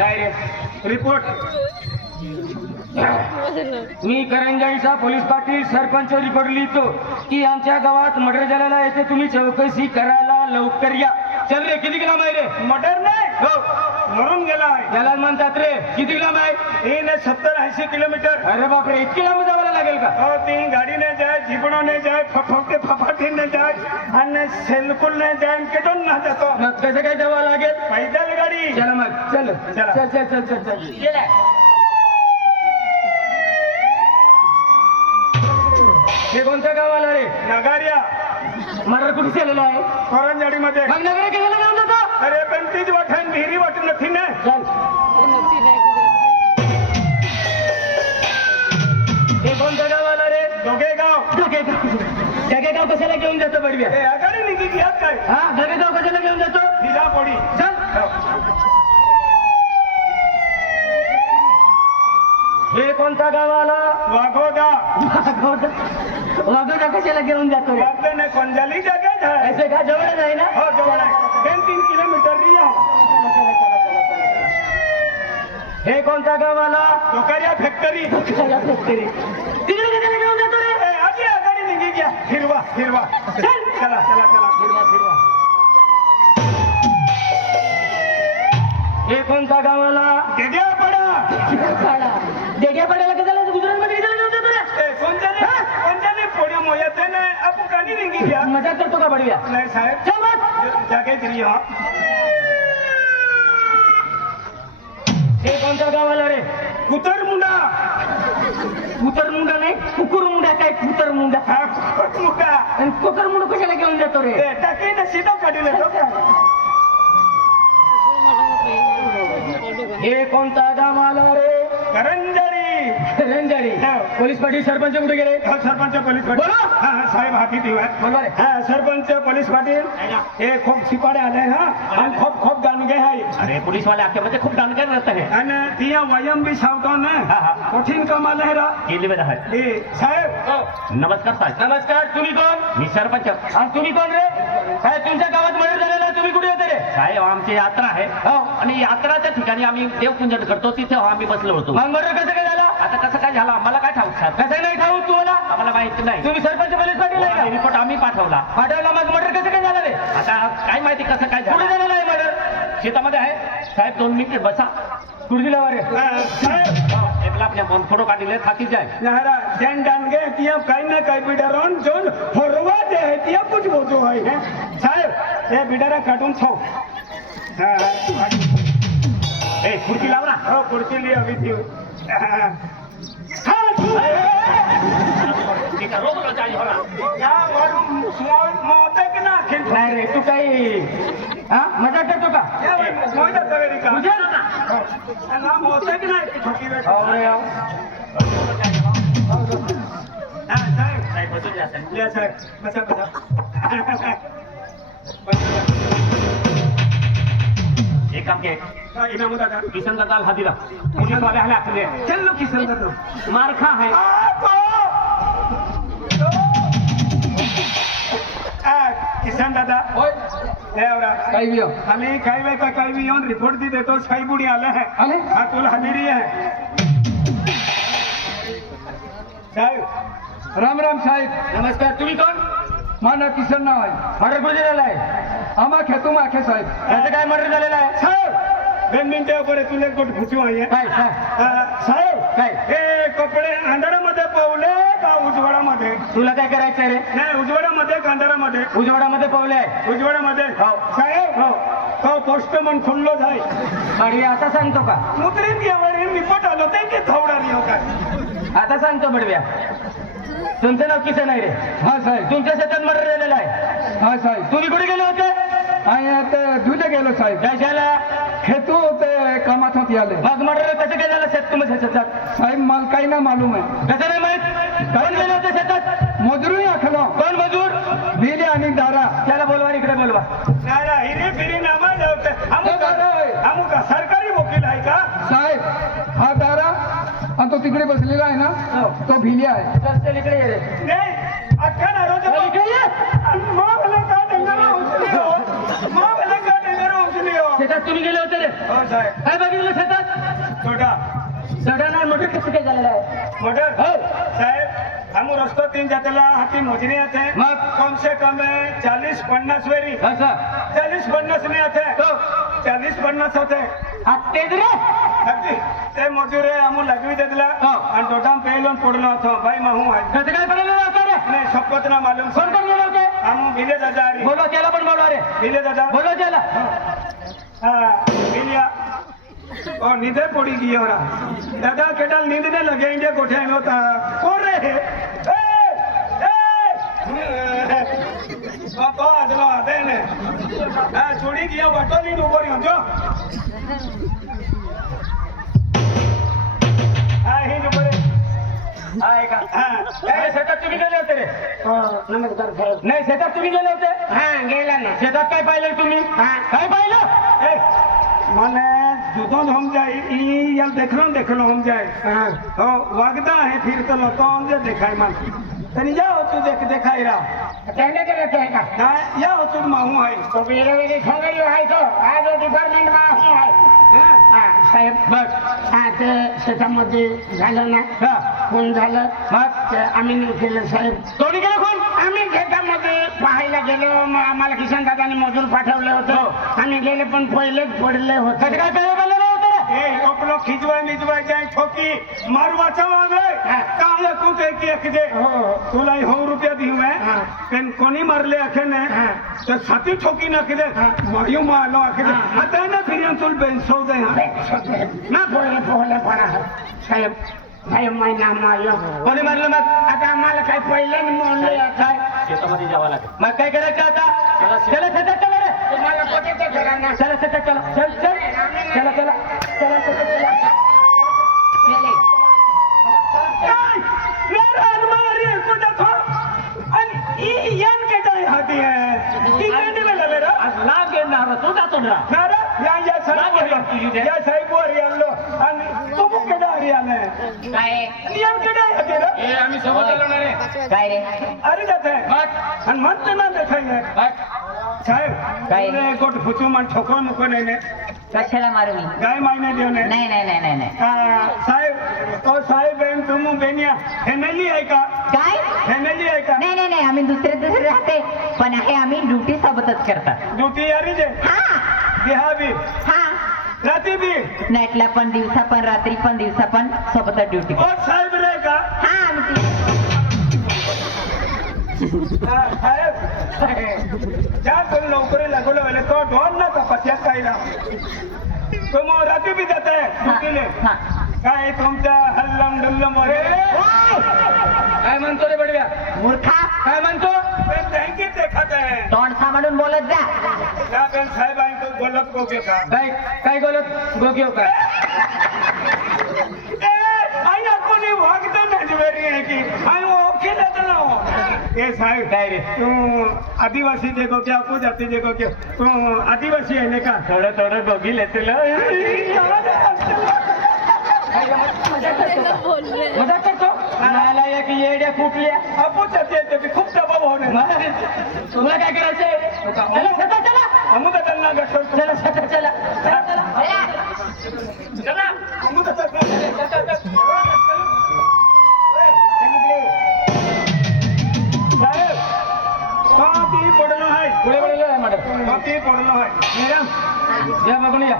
Direct report मी करंजाईचा police Patil sarpanch report लिहितो की आमच्या गावात मर्डर झालेला आहे ते तुम्ही चौकशी करायला लवकर या. चल रे, किती लांब आहे रे? मर्डर नाही हो, मरून गेला आहे. त्याला म्हणतात रे. किती लांब आहे? हे ने 70-80 किलोमीटर. अरे बापरे, इतकी लांब जावं लागेल का? और ती गाड़ी ने जाए, जीपणो ने जाए, फफोके फफाटी ने जाए, आणि सेलकुल ने जाए, केटून ना जातो. मग कसं काय जावं लागेल? पैदल गाडी. चला मग, चल चला. चल चल चल चल चल. गेलाय. हे कोणत्या गावाला रे? नगारिया मर्डर कुठे झालेला आहे? करंजाडी मध्ये. मग नगर केला घेऊन जातो. अरे पण तीच वाटण विहिरी वाट नथी ने. चल. हे कोणत्या गावाला रे? दोघेगाव. जगेगाव कशाला घेऊन जातो बडव्या? ए आगाडी निघी घ्या काय? हा, जगेगाव कशाला घेऊन जातो? निजापोडी. चल. हे कोणत्या गावाला? वाघोदा. वाघोदा कशाला घेऊन जातो रे? वाघोदा ने कोंजाली जगह है. ऐसे का जवळ नाही ना? हो जवळ आहे. 2-3 किलोमीटर रिया. हे कोणत्या गावाला? दोकारिया फॅक्टरी. तिकडे कशाला घेऊन जातो रे? ए आजी आगाडी निघी घ्या. हिरवा हिरवा. चल. चला चला चला हिरवा हिरवा. हे कोणत्या गावाला? देड्यापाडा. देड्यापाड्याला कशाला गुजरातमध्ये कशाला घेऊन जातो रे? ए कोणत्याने पोड्या मोयाचे ने आपण गाडी निघी घ्या. मजा करतो का बडव्या? नाही साहेब. चल मग. जागे दिली हा. हे कोणत्या गावाला रे? कुतरमुंडा. कुतरमुंडा नाही, कुकुरमुंडा. काय कुतरमुंडा? हा कुतरमुंडा. आणि कुकरमुंडा कशाला घेऊन जातो रे? ए टाकी ने सीधा काढून येतो. हे कोणता गावाला रे? करंजाडी. रंजारी. पोलीस पाटील सरपंच कुठे गेले? हा, सरपंच पोलीस पाटील. बोला. हा हा, साहेब हाती दिवा. बरोबर आहे. हा सरपंच पोलीस पाटील हे खूप शिपाडे आले हा आणि खूप खूप दानगे आहे. अरे पुलिस वाले आपके मध्ये खूप दानगर रहते हैं. आणि तिया वयम भी सावतो ना. कठीण कमाल आहे रा. केली बेटा है. ए साहेब. नमस्कार साहेब. नमस्कार. तुम्ही कोण? मी सरपंच. आणि तुम्ही कोण रे? काय तुमच्या गावात मर्डर झालेला आहे, तुम्ही कुठे येते रे? साहेब आमची यात्रा आहे. हो. आणि यात्राच्या ठिकाणी आम्ही देवपूजन करतो, तिथे आम्ही बसलो होतो. मग मर्डर कसं काय झाला? आता कसं काय झालं आम्हाला काय ठाऊक साहेब. कसं नाही ठाऊक तुम्हाला? आम्हाला माहिती नाही. तुम्ही सरपंच पोलीस पाटील आहे का? रिपोर्ट आम्ही पाठवला. मग मर्डर कसं काय झालं रे? आता काय माहिती कसं काय झालं. कुठे झालेलं आहे मर्डर? शेतामध्ये आहे साहेब. 2 मिनिट बसा. कुर्दी लावा रे. साहेब एकला आपल्या मन फोटो काढले थाकी जाय. नारा जैन दानगे तिया काही ना काही बिडारोन जोन फरवा दे है तिया कुछ बोतो है. साहेब हे बिडारा काढून ठेव. हा ए खुर्ची लाव ना. हो कुर्ती ली हवी ती. नाही रे तू काही हा मजा करतो का? एक काम के किशन का दाल हाथी पुलिस वाले हले आपले चलो किशन मार खा है. किसान दादा एवढा काही भी आम्ही काही वेळ काही बी येऊन रिपोर्ट दी देतो. साई बुडी आले है. आले? हा तुला हजेरी आहे साहेब. राम राम साहेब. नमस्कार. तुम्ही कोण? माझं किसन नाव आहे. मर्डर कुठे झालेला आहे? आम्हा खेतू माखे साहेब. कसं काय मर्डर झालेला आहे? साहेब 2 मिनिटं बरे तुला गोट खुचू आहे. काय काय साहेब काय? हे कपडे अंधारामध्ये पावले का उजवाडामध्ये? तुला काय करायचं रे? नाही उजवाडामध्ये का अंधारामध्ये? उजवाडामध्ये पावले आहे. उजवाडामध्ये. हो. साहेब हो. तो पोस्टमन खुल्लो जाय. आणि आता सांगतो का? मुद्रित यावर रिपोर्ट आलो ते की थोडा नाही हो काय. आता सांगतो बडव्या. तुमचं नाव किसन आहे रे? हा साहेब. तुमच्या शेतात मर्डर झालेला आहे. हा साहेब. तुम्ही कुठे गेले होते? आणि आता धुले गेलो साहेब. कशाला? खेतू ते कामात होती आले. मग मर्डर कसं काय झालं शेत तुमच्या शेतात? साहेब मला काही ना मालूम आहे. कसं नाही माहित? कोण गेले होते शेतात? मजुरी आखलो. कोण मजूर? भिले आणि दारा. त्याला बोलवा इकडे बोलवा. नाही हिरे फिरी नामा जावते. अमुक सरकारी वकील आहे का? साहेब हा दारा आणि तो तिकडे बसलेला आहे ना तो भिले आहे. चल इकडे ये रे. नाही अख्खा नारोज चल इकडे ये. मावला का डंगर उचली हो. मावला का डंगर उचली हो. शेतात तुम्ही गेले होते रे हो साहेब काय बघितलं शेतात छोटा सडा मोठे कसं काय झालेलं आहे मटर हो साहेब हम रस्तो तीन जातेला हाती मोजणी आते मग? कम से कम 40-50 वेरी असं 40-50 नाही आते हो. 40-50 होते तेच रे नक्की ते मजुरे आम्ही लगवी देतला हो. आणि टोटाम पेलोन पडलो होतो भाई माहू आहे कसं काय करायला होतं रे नाही शपथ ना मालूम कोण कोण गेले होते आम्ही भिले दादा आरी बोलवा त्याला पण बोलवा रे भिले दादा बोलवा त्याला हाँ भिलिया और नींदे पड़ी गई हो रहा दादा केटल नींद ने लगे इंडिया कोठे में होता कौन रहे पापा अदलो आते ने हाँ छोड़ी गया बटोली डूबो रही हो जो हाँ ही डूबो रे आएगा हाँ नाही, शेतात तुम्ही गेले होते रे नमस्कार साहेब नाही शेतात तुम्ही गेले होते हाँ गेला ना शेतात काय पाहिलं तुम्ही काय पाहिलं ए माने जुदों हम जाए ई यार देखलो हम जाए हो वागदा है फिर तो लतो हम जे देखाय मान तनी जाओ तू देखाई रहा कहने के लिए कहेगा ना या हो तू माहू है तो मेरे वेळी सांगायला आहे तो आज डिपार्टमेंट मा आहे हैं? हा साहेब बघ हा ते शेतामध्ये झालं ना हा खून झालं मग ते आम्ही नाही केलं साहेब कोणी गेलं कोण आम्ही शेतामध्ये पाहायला गेलो मग आम्हाला किशन दादानी मजूर पाठवलं हो. होतं आम्ही गेले पण पहिलेच पडले कसं होते काय पाहिलं होतं रे ए ओपलो खिजवाय जाए ठोकी मार बचाव आवे हाँ। काहे कुटे की एक दे हो तुला 100 रुपया दिऊ मैं हाँ। पेन कोणी मारले आखे ने हाँ। तो साथी ठोकी ना के दे हाँ। मारियो मारलो आखे दे हाँ। आता ना फिर हम तुल बेंसो दे हां ना पोहले पडा साहेब साहेब महिना मायो कोणी मारलं मग आता आम्हाला काही पहिलेच मोडले काय शेतामध्ये जावं लागेल मग काय करायचं आता चला शेतात चला रे तुम्हाला कुठे ते घरांना चला शेतात चला चल चल चला चला चला शेतात चला मेरा अलमारी को देखो अन ई यान के जाए हाथी है ई केंडी में लगे रा आज लाग येणार तू जातो ना नारा या साहेब या साहेब वर यालो अन तू के दारी आले काय यान के जाए हाथी रा ए आम्ही सोबत आलो ना रे काय रे अरे जाते मग अन मत ना देखाएंगे मग साहेब काय? तुमने गोट फुचू मन ठोको मुको ने कशाला मारू मी गाय मायने देऊ ने नाही नाही नाही नाही नाही साहेब तो साहेब बहन तुम बेनिया फॅमिली आहे का काय फॅमिली आहे का नाही नाही नाही आम्ही दुसरे राहते पण आहे आम्ही ड्युटी सोबतच करतात ड्युटी यारी जे हा बिहा भी हा राती भी नाईटला पण दिवसा पण रात्री पण दिवसा पण सोबतच ड्युटी और साहेब रहे का हा आमची साहेब ज्या कोण नोकरी लागवलं वेळे तो ढोल ना तपस्यात काही ना तो मग रात्री बी जात आहे ड्युटीले हा काय तुमच्या हल्लम डुल्लम वगैरे काय म्हणतो रे बडव्या मूर्खा काय म्हणतो बँकेत देखत आहे तोंड सांभाळून बोलत जा त्या बेन साहेब आहे तो बोलत को का काय काय बोलत गोग्यो काय आईना कोणी वागतं नाही वेरी आहे की आई वो केलं तर ना हो ए साहेब काय रे तू आदिवासी देखो क्या आपको जाती देखो क्या तू आदिवासी आहे नाही का थोडं थोडं गोगी तुला मदत करतो नाला एक येड्या कुठल्या आपू जाते ते बी खूप दबाव होणे तुला काय करायचंय चला शेतात चला अमुक त्यांना गठर चला शेतात चला चला चला चला अमुक साहेब पाती पडलो आहे पुढे पुढे मॅडम पाती पडलो आहे मॅडम या बघून या